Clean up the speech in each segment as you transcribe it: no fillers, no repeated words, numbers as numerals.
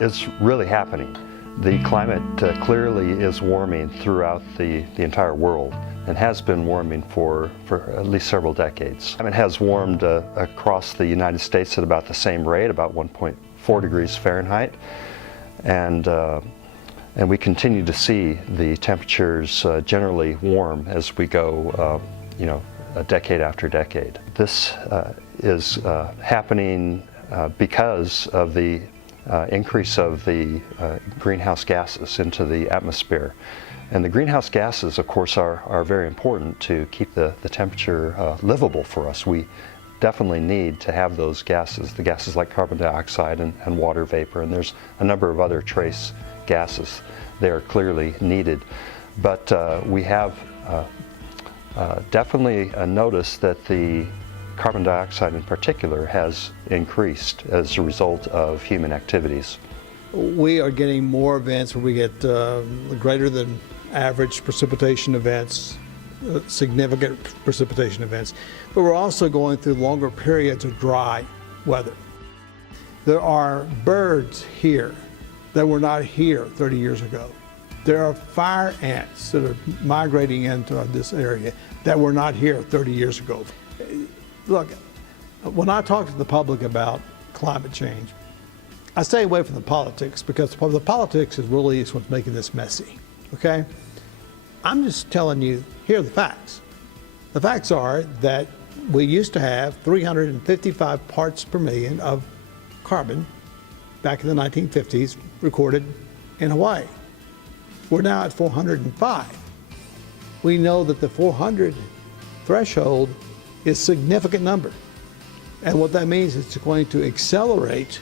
it's really happening. The climate clearly is warming throughout the entire world and has been warming for at least several decades. It has warmed across the United States at about the same rate, about 1.4 degrees Fahrenheit. And we continue to see the temperatures generally warm as we go, a decade after decade. This is happening because of the increase of the greenhouse gases into the atmosphere. And the greenhouse gases, of course, are very important to keep the temperature livable for us. We definitely need to have those gases, the gases like carbon dioxide and water vapor, and there's a number of other trace gases. They are clearly needed. But we have definitely noticed that the carbon dioxide in particular has increased as a result of human activities. We are getting more events where we get greater than average precipitation events, significant precipitation events, but we're also going through longer periods of dry weather. There are birds here that were not here 30 years ago. There are fire ants that are migrating into this area that were not here 30 years ago. Look, when I talk to the public about climate change, I stay away from the politics because the politics is really what's making this messy, okay? I'm just telling you, here are the facts. The facts are that we used to have 355 parts per million of carbon back in the 1950s recorded in Hawaii. We're now at 405. We know that the 400 threshold is a significant number. And what that means is it's going to accelerate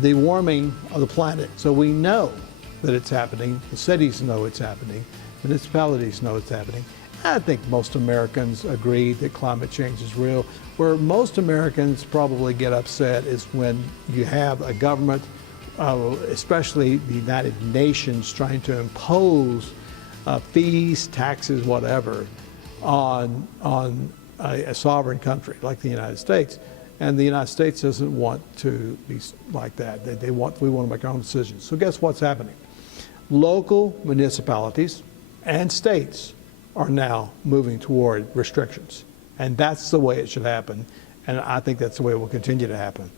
the warming of the planet. So we know that it's happening. The cities know it's happening. Municipalities know it's happening. I think most Americans agree that climate change is real. Where most Americans probably get upset is when you have a government, especially the United Nations, trying to impose fees, taxes, whatever, on a sovereign country like the United States. And the United States doesn't want to be like that. We want to make our own decisions. So guess what's happening? Local municipalities and states are now moving toward restrictions. And that's the way it should happen. And I think that's the way it will continue to happen.